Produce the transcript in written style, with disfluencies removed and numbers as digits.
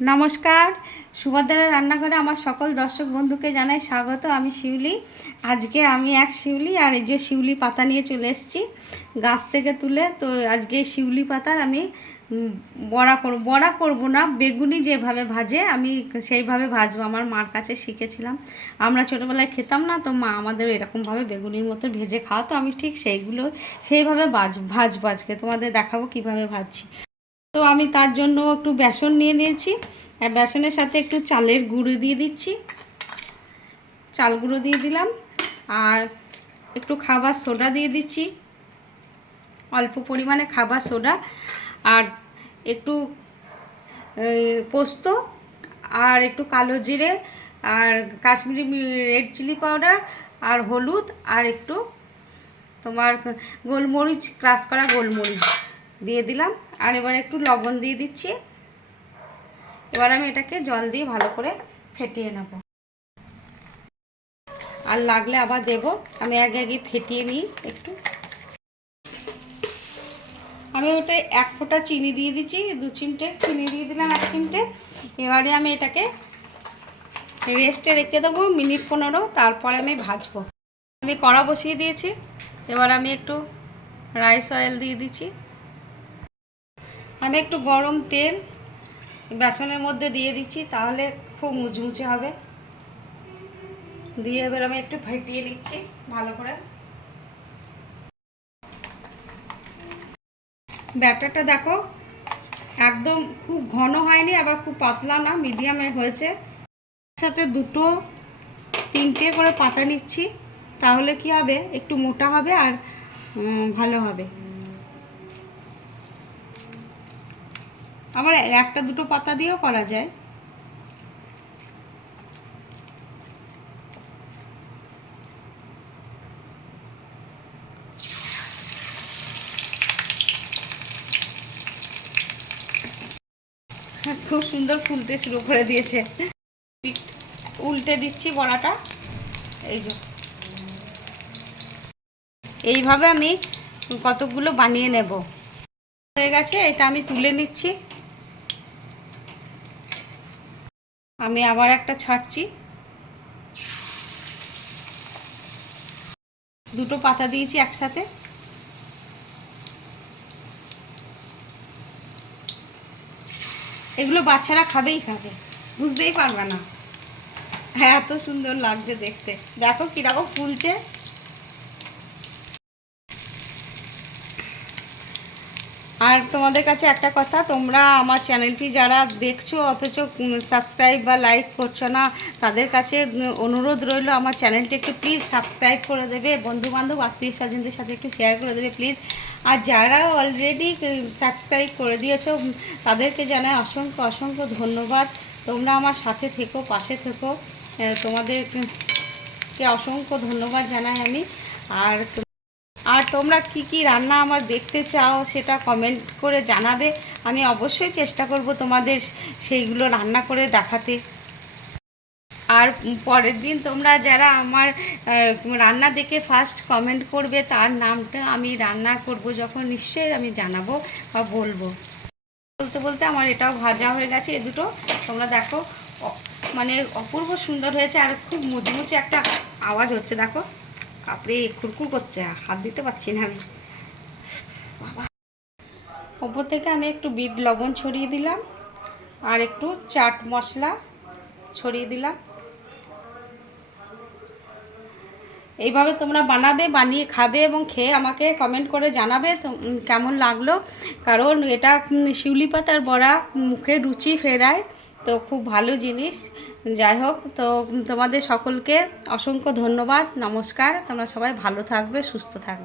নমস্কার, সুভদ্রার রান্নাঘরে আমার সকল দর্শক বন্ধুকে জানাই স্বাগত। আমি শিউলি। আজকে আমি এক শিউলি আর এই যে শিউলি পাতা নিয়ে চলে এসেছি গাছ থেকে তুলে। তো আজকে শিউলি পাতার আমি বড়া করব না, বেগুনি যেভাবে ভাজে আমি সেইভাবে ভাজবো। আমার মার কাছে শিখেছিলাম, আমরা ছোটোবেলায় খেতাম না, তো মা আমাদের এরকমভাবে বেগুনির মতো ভেজে খাওয়াতো। আমি ঠিক সেইভাবে ভাজবো। আজকে তোমাদের দেখাবো কিভাবে ভাজছি। তো আমি তার জন্য একটু বেসন নিয়ে নিয়েছি, আর বেসনের সাথে একটু চালের গুঁড়ো দিয়ে দিচ্ছি, চাল গুঁড়ো দিয়ে দিলাম, আর একটু খাবার সোডা দিয়ে দিচ্ছি, অল্প পরিমাণে খাবার সোডা, আর একটু পোস্ত, আর একটু কালো জিরে, আর কাশ্মীরি রেড চিলি পাউডার, আর হলুদ, আর একটু তোমার গোলমরিচ, ক্রাশ করা গোলমরিচ দিয়ে দিলাম, আর এবার একটু লবণ দিয়ে দিচ্ছি। এবার আমি এটাকে জল দিয়ে ভালো করে ফেটিয়ে নেব, আর লাগলে আবার দেব। আমি আগে ফেটিয়ে নিই একটু। আমি ওটাই 1 ফোঁটা চিনি দিয়ে দিচ্ছি, 2 চিমটে চিনি দিয়ে দিলাম, 1 চিমটে। এবারে আমি এটাকে রেস্টে রেখে দেবো মিনিট 15, তারপরে আমি ভাজবো। আমি কড়া বসিয়ে দিয়েছি, এবার আমি একটু রাইস অয়েল দিয়ে দিচ্ছি। আমি একটু গরম তেল বেসনের মধ্যে দিয়ে দিচ্ছি, তাহলে খুব মুচমুচে হবে। দিয়ে এবার আমি একটু ফেটিয়ে নিচ্ছি ভালো করে। ব্যাটারটা দেখো একদম খুব ঘন হয়নি, আবার খুব পাতলা না, মিডিয়ামে হয়েছে। সাথে 2-3টে করে পাতা নিচ্ছি, তাহলে কি হবে, একটু মোটা হবে আর ভালো হবে। আবার 1-2 পাতা দিয়েও করা যায়। খুব সুন্দর ফুলতে শুরু করে দিয়েছে। উল্টে দিচ্ছি বড়াটা, এই যে এইভাবে আমি কতগুলো বানিয়ে নেব। হয়ে গেছে, এটা আমি তুলে নিচ্ছি। আমি আবার একটা ছাড়ছি, 2টো পাতা দিয়েছি একসাথে। এগুলো বাচ্চারা খাবে, বুঝতেই পারবে না। হ্যাঁ, এত সুন্দর লাগছে দেখতে, দেখো কিরকম ফুলছে। আর তোমাদের কাছে একটা কথা, তোমরা আমার চ্যানেলটি যারা দেখছো অথচ সাবস্ক্রাইব বা লাইক করছো না, তাদের কাছে অনুরোধ রইল আমার চ্যানেলটি একটু প্লিজ সাবস্ক্রাইব করে দেবে, বন্ধুবান্ধব আত্মীয় স্বজনদের সাথে একটু শেয়ার করে দেবে প্লিজ। আর যারা অলরেডি সাবস্ক্রাইব করে দিয়েছো তাদেরকে জানাই অসংখ্য অসংখ্য ধন্যবাদ। তোমরা আমার সাথে থেকো, পাশে থেকো, তোমাদেরকে অসংখ্য ধন্যবাদ জানাই আমি। আর তোমরা কি রান্না আমার দেখতে চাও সেটা কমেন্ট করে জানাবে, আমি অবশ্যই চেষ্টা করব তোমাদের সেইগুলো রান্না করে দেখাতে। আর পরের দিন তোমরা যারা আমার রান্না দেখে ফার্স্ট কমেন্ট করবে, তার নামটা আমি রান্না করব যখন নিশ্চয়ই আমি জানাবো বা বলবো। বলতে বলতে আমার এটাও ভাজা হয়ে গেছে, এ দুটো তোমরা দেখো, মানে অপূর্ব সুন্দর হয়েছে, আর খুব মুচমুচে একটা আওয়াজ হচ্ছে, দেখো আপনি খুরখুর করছে, হাত দিতে পারছি না আমি। ওপর থেকে আমি একটু বিট লবণ ছড়িয়ে দিলাম, আর একটু চাট মশলা ছড়িয়ে দিলাম। এইভাবে তোমরা বানাবে, বানিয়ে খাবে এবং খেয়ে আমাকে কমেন্ট করে জানাবে কেমন লাগলো। কারণ এটা শিউলি পাতার বড়া মুখে রুচি ফেরায়, তো খুব ভালো জিনিস। যাই হোক, তো তোমাদের সকলকে অসংখ্য ধন্যবাদ, নমস্কার। তোমরা সবাই ভালো থাকবে, সুস্থ থাকবে।